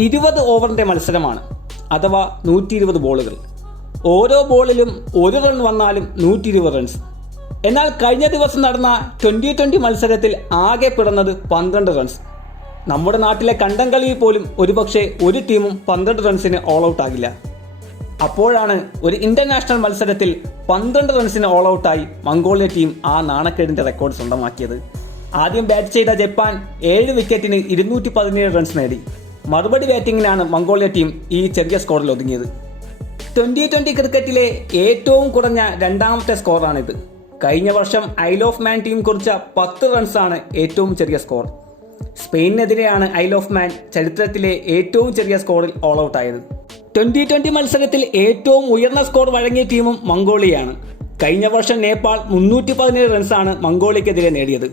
20 ഓവറിൻ്റെ മത്സരമാണ്, അഥവാ 120 ബോളുകൾ. ഓരോ ബോളിലും 1 റൺ വന്നാലും 120 റൺസ്. എന്നാൽ കഴിഞ്ഞ ദിവസം നടന്ന 2020 മത്സരത്തിൽ ആകെ പിറന്നത് 12 റൺസ്. നമ്മുടെ നാട്ടിലെ കണ്ടംകളിയിൽ പോലും ഒരുപക്ഷെ ഒരു ടീമും 12 റൺസിന് ഓൾ ഔട്ട് ആകില്ല. അപ്പോഴാണ് ഒരു ഇന്റർനാഷണൽ മത്സരത്തിൽ 12 റൺസിന് ഓൾ ഔട്ടായി മംഗോളിയ ടീം ആ നാണക്കേടിൻ്റെ റെക്കോർഡ് സ്വന്തമാക്കിയത്. ആദ്യം ബാറ്റ് ചെയ്ത ജപ്പാൻ 7 വിക്കറ്റിന് 217 റൺസ് നേടി. മറുപടി ബാറ്റിങ്ങിനാണ് മംഗോളിയ ടീം ഈ ചെറിയ സ്കോറിൽ ഒതുങ്ങിയത്. 2020 ക്രിക്കറ്റിലെ ഏറ്റവും കുറഞ്ഞ രണ്ടാമത്തെ സ്കോറാണിത്. കഴിഞ്ഞ വർഷം ഐൽ ഓഫ് മാൻ ടീം കുറിച്ച 10 റൺസാണ് ഏറ്റവും ചെറിയ സ്കോർ. സ്പെയിനിനെതിരെയാണ് ഐൽ ഓഫ് മാൻ ചരിത്രത്തിലെ ഏറ്റവും ചെറിയ സ്കോറിൽ ഓൾ ഔട്ടായത്. 2020 മത്സരത്തിൽ ഏറ്റവും ഉയർന്ന സ്കോർ വഴങ്ങിയ ടീമും മംഗോളിയയാണ്. കഴിഞ്ഞ വർഷം നേപ്പാൾ 317 റൺസാണ് മംഗോളിയക്കെതിരെ നേടിയത്.